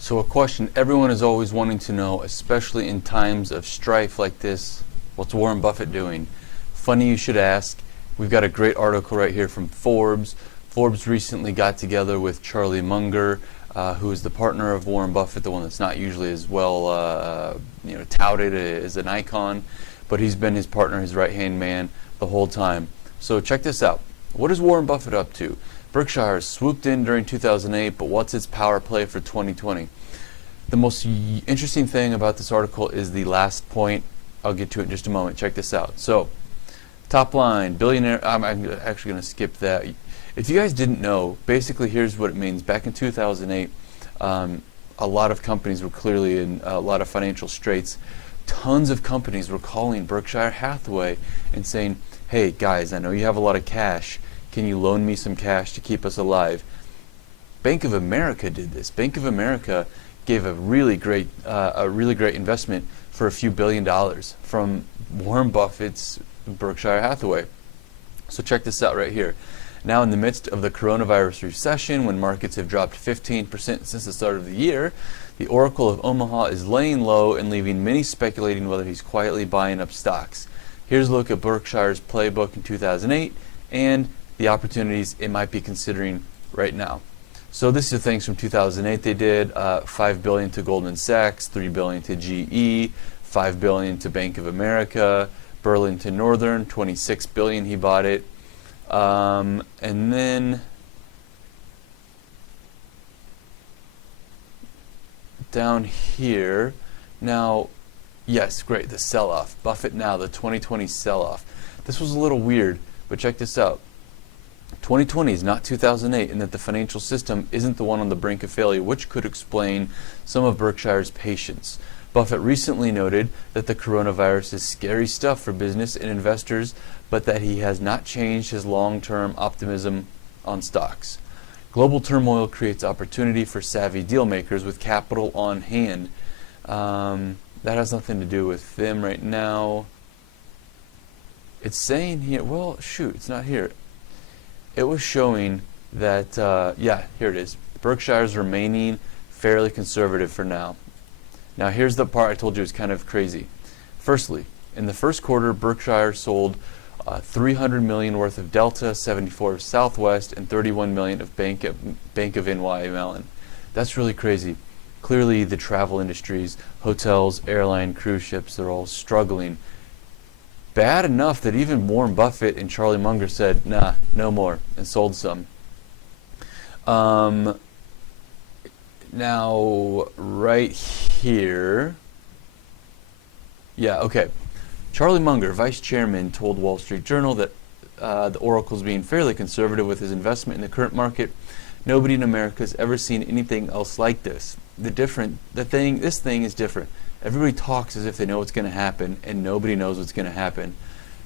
So a question everyone is always wanting to know, especially in times of strife like this, what's Warren Buffett doing? Funny you should ask. We've got a great article right here from Forbes. Forbes recently got together with Charlie Munger, who is the partner of Warren Buffett, the one that's not usually as well touted as an icon, but he's been his partner, his right-hand man, the whole time. So check this out. What is Warren Buffett up to? Berkshire swooped in during 2008, but what's its power play for 2020? The most interesting thing about this article is the last point. I'll get to it in just a moment. Check this out. So, top line, billionaire. I'm actually going to skip that. If you guys didn't know, basically here's what it means. Back in 2008, a lot of companies were clearly in a lot of financial straits. Tons of companies were calling Berkshire Hathaway and saying, hey guys, I know you have a lot of cash. Can you loan me some cash to keep us alive? Bank of America did this. Bank of America gave a really great investment for a few $1 billion from Warren Buffett's Berkshire Hathaway. So check this out right here. Now, in the midst of the coronavirus recession, when markets have dropped 15% since the start of the year, the Oracle of Omaha is laying low and leaving many speculating whether he's quietly buying up stocks. Here's a look at Berkshire's playbook in 2008 and the opportunities it might be considering right now. So this is the things from 2008 they did. $5 billion to Goldman Sachs, $3 billion to GE, $5 billion to Bank of America, Burlington Northern, $26 billion he bought it. And then down here, now, yes, great, the sell-off. Buffett now, the 2020 sell-off. This was a little weird, but check this out. 2020 is not 2008 in that the financial system isn't the one on the brink of failure, which could explain some of Berkshire's patience. Buffett recently noted that the coronavirus is scary stuff for business and investors, but that he has not changed his long-term optimism on stocks. Global turmoil creates opportunity for savvy deal makers with capital on hand. That has nothing to do with them right now. It's saying here, well, shoot, it's not here. It was showing that, yeah, here it is. Berkshire's remaining fairly conservative for now. Now, here's the part I told you is kind of crazy. Firstly, in the first quarter, Berkshire sold $300 million worth of Delta, 74 of Southwest, and $31 million of Bank of NY Mellon. That's really crazy. Clearly, the travel industries, hotels, airline, cruise ships, they're all struggling. Bad enough that even Warren Buffett and Charlie Munger said, nah, no more, and sold some. Now, right here, yeah, okay. Charlie Munger, vice chairman, told Wall Street Journal that the Oracle's being fairly conservative with his investment in the current market. Nobody in America has ever seen anything else like this. This thing is different. Everybody talks as if they know what's going to happen, and nobody knows what's going to happen.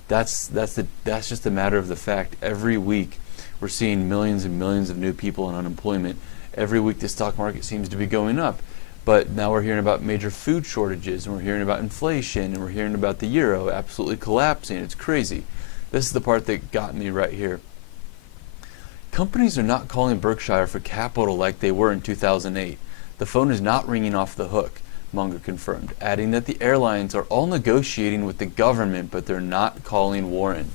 That's just a matter of the fact. Every week, we're seeing millions and millions of new people in unemployment. Every week, the stock market seems to be going up. But now we're hearing about major food shortages, and we're hearing about inflation, and we're hearing about the euro absolutely collapsing. It's crazy. This is the part that got me right here. Companies are not calling Berkshire for capital like they were in 2008. The phone is not ringing off the hook, Munger confirmed, adding that the airlines are all negotiating with the government, but they're not calling Warren.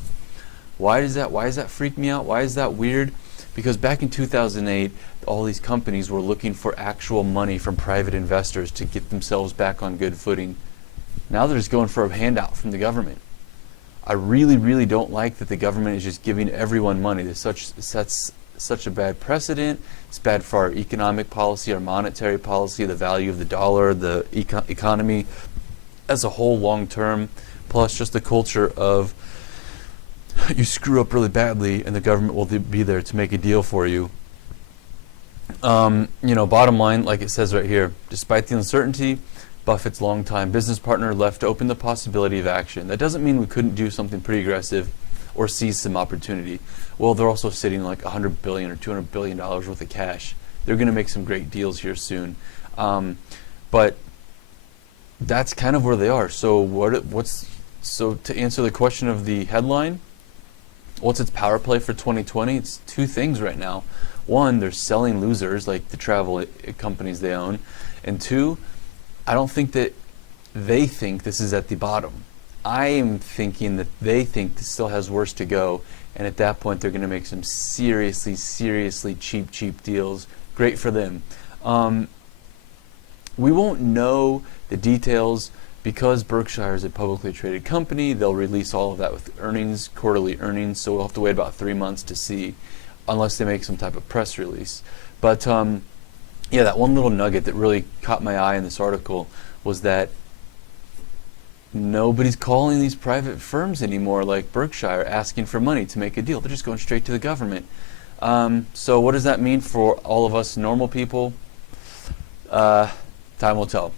Why does that freak me out? Why is that weird? Because back in 2008, all these companies were looking for actual money from private investors to get themselves back on good footing. Now they're just going for a handout from the government. I really, really don't like that the government is just giving everyone money. This sets such a bad precedent. It's bad for our economic policy, our monetary policy, the value of the dollar, the economy as a whole long term, plus just the culture of you screw up really badly and the government will be there to make a deal for you. Bottom line, like it says right here, despite the uncertainty, Buffett's longtime business partner left open the possibility of action. That doesn't mean we couldn't do something pretty aggressive or seize some opportunity. Well, they're also sitting like $100 billion or $200 billion worth of cash. They're going to make some great deals here soon. But that's kind of where they are. So so to answer the question of the headline, what's its power play for 2020? It's two things right now. one, they're selling losers like the travel companies they own, and two, I don't think that they think this is at the bottom. I am thinking that they think this still has worse to go, and at that point they're going to make some seriously cheap deals. Great for them. We won't know the details because Berkshire is a publicly traded company. They'll release all of that with earnings, quarterly earnings, so we'll have to wait about 3 months to see, unless they make some type of press release. But yeah, that one little nugget that really caught my eye in this article was that nobody's calling these private firms anymore like Berkshire asking for money to make a deal. They're just going straight to the government. So what does that mean for all of us normal people? Time will tell.